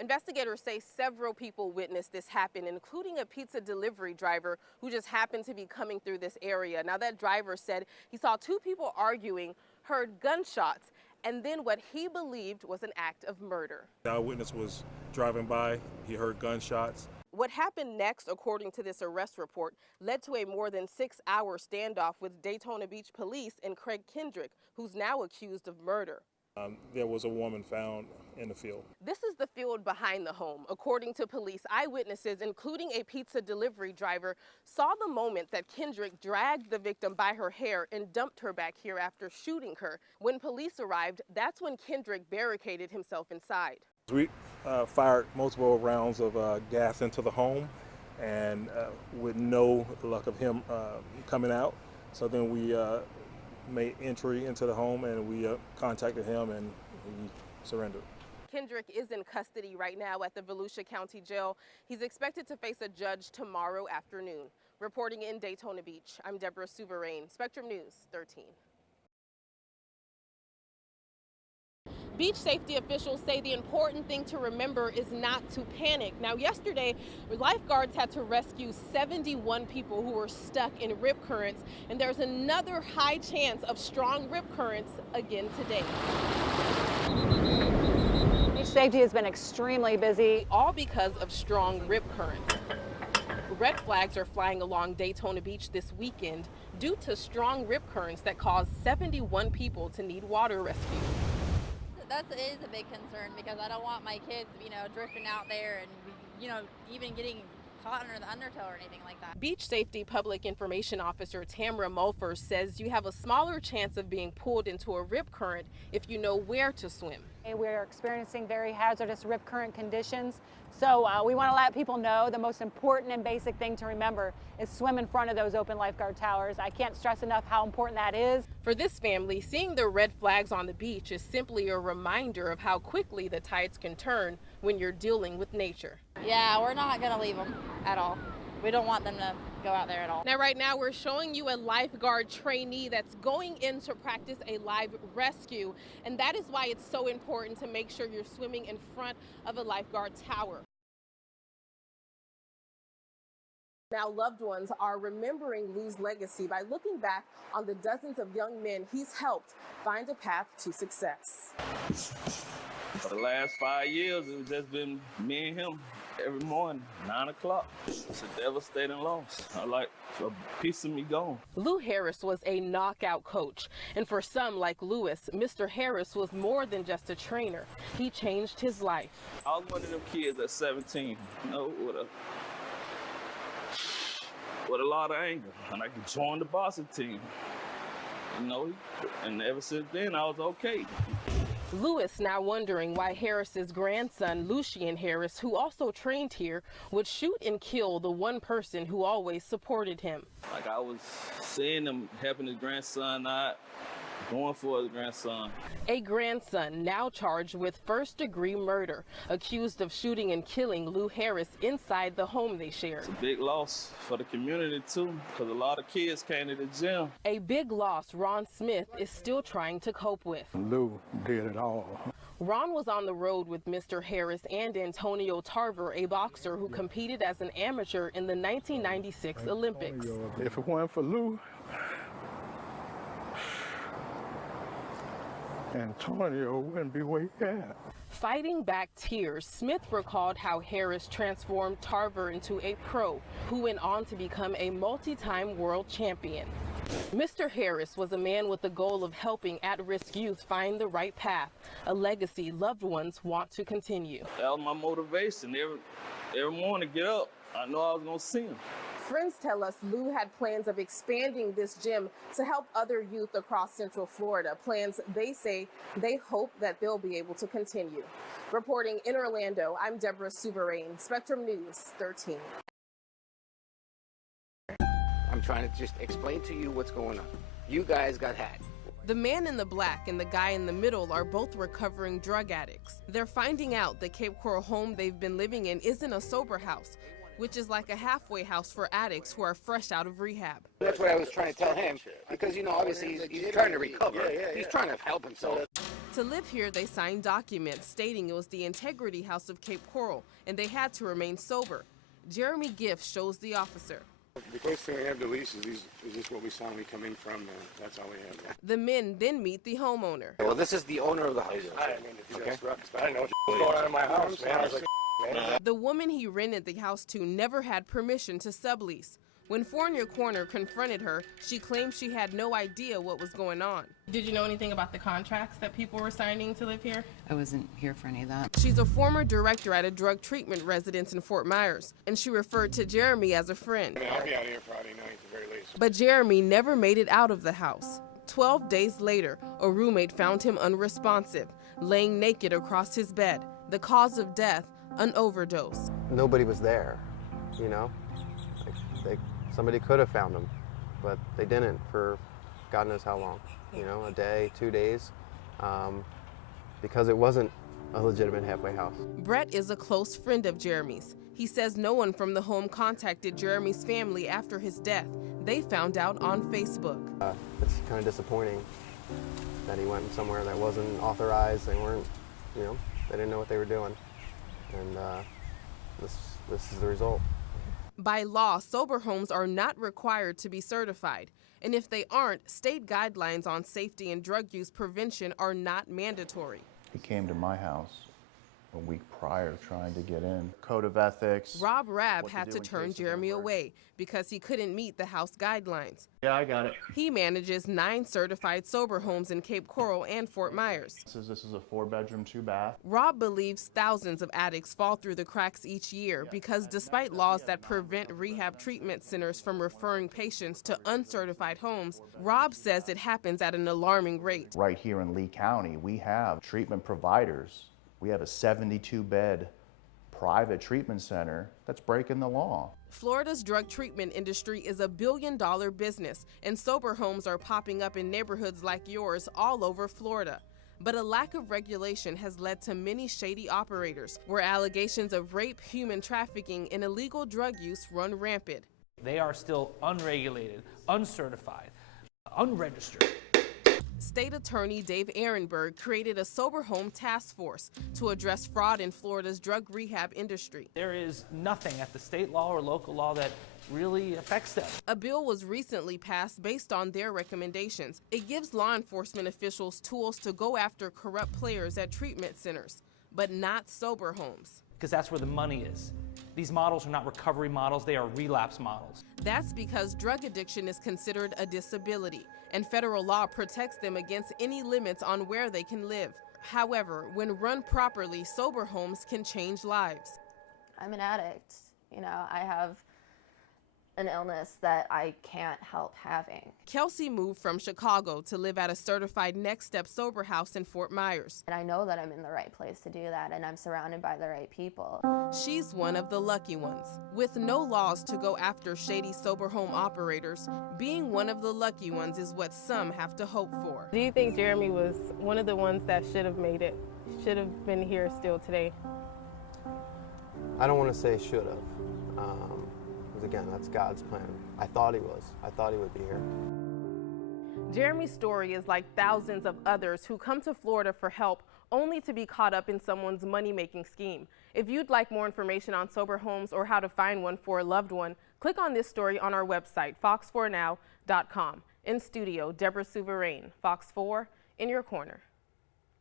Investigators say several people witnessed this happen, including a pizza delivery driver who just happened to be coming through this area. Now, that driver said he saw two people arguing, heard gunshots, and then what he believed was an act of murder. Our witness was driving by. He heard gunshots. What happened next, according to this arrest report, led to a more than 6-hour standoff with Daytona Beach police and Craig Kendrick, who's now accused of murder. There was a woman found in the field. This is the field behind the home. According to police, eyewitnesses, including a pizza delivery driver, saw the moment that Kendrick dragged the victim by her hair and dumped her back here after shooting her. When police arrived, that's when Kendrick barricaded himself inside. We fired multiple rounds of gas into the home, and with no luck of him coming out. So then we made entry into the home, and we contacted him, and he surrendered. Kendrick is in custody right now at the Volusia County Jail. He's expected to face a judge tomorrow afternoon. Reporting in Daytona Beach, I'm Deborah Souverain, Spectrum News 13. Beach safety officials say the important thing to remember is not to panic. Now, yesterday, lifeguards had to rescue 71 people who were stuck in rip currents, and there's another high chance of strong rip currents again today. Beach safety has been extremely busy. All because of strong rip currents. Red flags are flying along Daytona Beach this weekend due to strong rip currents that caused 71 people to need water rescue. That is a big concern because I don't want my kids, drifting out there and, even getting caught under the undertow or anything like that. Beach Safety Public Information Officer Tamara Mulford says you have a smaller chance of being pulled into a rip current if you know where to swim. We're experiencing very hazardous rip current conditions, so we want to let people know the most important and basic thing to remember is swim in front of those open lifeguard towers. I can't stress enough how important that is. For this family, seeing the red flags on the beach is simply a reminder of how quickly the tides can turn when you're dealing with nature. Yeah, we're not going to leave them at all. We don't want them to go out there at all. Now, right now, we're showing you a lifeguard trainee that's going in to practice a live rescue. And that is why it's so important to make sure you're swimming in front of a lifeguard tower. Now, loved ones are remembering Lou's legacy by looking back on the dozens of young men he's helped find a path to success. For the last 5 years, it's just been me and him every morning, 9 o'clock. It's a devastating loss. I like a piece of me gone. Lou Harris was a knockout coach. And for some like Lewis, Mr. Harris was more than just a trainer. He changed his life. I was one of them kids at 17, with a lot of anger. And I joined the boxing team, and ever since then, I was okay. Lewis now wondering why Harris's grandson, Lucien Harris, who also trained here, would shoot and kill the one person who always supported him. Like I was seeing him helping his grandson out, going for his grandson. A grandson now charged with first-degree murder, accused of shooting and killing Lou Harris inside the home they shared. It's a big loss for the community, too, because a lot of kids came to the gym. A big loss Ron Smith is still trying to cope with. Lou did it all. Ron was on the road with Mr. Harris and Antonio Tarver, a boxer who competed as an amateur in the 1996 Olympics. If it weren't for Lou, Antonio wouldn't be where he at. Fighting back tears, Smith recalled how Harris transformed Tarver into a pro who went on to become a multi-time world champion. Mr. Harris was a man with the goal of helping at-risk youth find the right path, a legacy loved ones want to continue. That was my motivation. Every morning get up, I know I was going to see him. Friends tell us Lou had plans of expanding this gym to help other youth across Central Florida, plans they say they hope that they'll be able to continue. Reporting in Orlando, I'm Deborah Souverain, Spectrum News 13. I'm trying to just explain to you what's going on. You guys got hacked. The man in the black and the guy in the middle are both recovering drug addicts. They're finding out the Cape Coral home they've been living in isn't a sober house, which is like a halfway house for addicts who are fresh out of rehab. That's what I was trying to tell him, because, obviously he's trying to recover. He's trying to help himself. To live here, they signed documents stating it was the Integrity House of Cape Coral and they had to remain sober. Jeremy Gift shows the officer. The closest thing we have to lease is just what we saw when we come in from there. That's all we have. The men then meet the homeowner. Well, this is the owner of the house. I mean, if you guys I don't know what's going on in my house, man. I was like, man. The woman he rented the house to never had permission to sublease. When Fournier Corner confronted her, she claimed she had no idea what was going on. Did you know anything about the contracts that people were signing to live here? I wasn't here for any of that. She's a former director at a drug treatment residence in Fort Myers, and she referred to Jeremy as a friend. I mean, I'll be out here Friday night at the very least. But Jeremy never made it out of the house. 12 days later, a roommate found him unresponsive, laying naked across his bed. The cause of death, an overdose. Nobody was there, you know? Somebody could have found him, but they didn't for God knows how long, you know, a day, 2 days, because it wasn't a legitimate halfway house. Brett is a close friend of Jeremy's. He says no one from the home contacted Jeremy's family after his death. They found out on Facebook. It's kind of disappointing that he went somewhere that wasn't authorized. They weren't, you know, they didn't know what they were doing. And this is the result. By law, sober homes are not required to be certified. And if they aren't, state guidelines on safety and drug use prevention are not mandatory. He came to my house a week prior trying to get in. Code of ethics. Rob Rabb had to turn Jeremy away because he couldn't meet the house guidelines. Yeah, I got it. He manages 9 certified sober homes in Cape Coral and Fort Myers. This is a 4-bedroom, 2-bath. Rob believes thousands of addicts fall through the cracks each year because despite laws that prevent rehab treatment centers from referring patients to uncertified homes, Rob says it happens at an alarming rate. Right here in Lee County, we have treatment providers. We have a 72-bed private treatment center that's breaking the law. Florida's drug treatment industry is a billion-dollar business, and sober homes are popping up in neighborhoods like yours all over Florida. But a lack of regulation has led to many shady operators, where allegations of rape, human trafficking, and illegal drug use run rampant. They are still unregulated, uncertified, unregistered. State Attorney Dave Ehrenberg created a sober home task force to address fraud in Florida's drug rehab industry. There is nothing at the state law or local law that really affects them. A bill was recently passed based on their recommendations. It gives law enforcement officials tools to go after corrupt players at treatment centers, but not sober homes. Because that's where the money is. These models are not recovery models, they are relapse models. That's because drug addiction is considered a disability, and federal law protects them against any limits on where they can live. However, when run properly, sober homes can change lives. I'm an addict. You know, I have an illness that I can't help having. Kelsey moved from Chicago to live at a certified Next Step sober house in Fort Myers. And I know that I'm in the right place to do that, and I'm surrounded by the right people. She's one of the lucky ones. With no laws to go after shady sober home operators, being one of the lucky ones is what some have to hope for. Do you think Jeremy was one of the ones that should have made it, should have been here still today? I don't want to say should have. Again, that's God's plan. I thought he was. I thought he would be here. Jeremy's story is like thousands of others who come to Florida for help only to be caught up in someone's money-making scheme. If you'd like more information on sober homes or how to find one for a loved one, click on this story on our website, fox4now.com. In studio, Deborah Souverain, Fox 4, in your corner.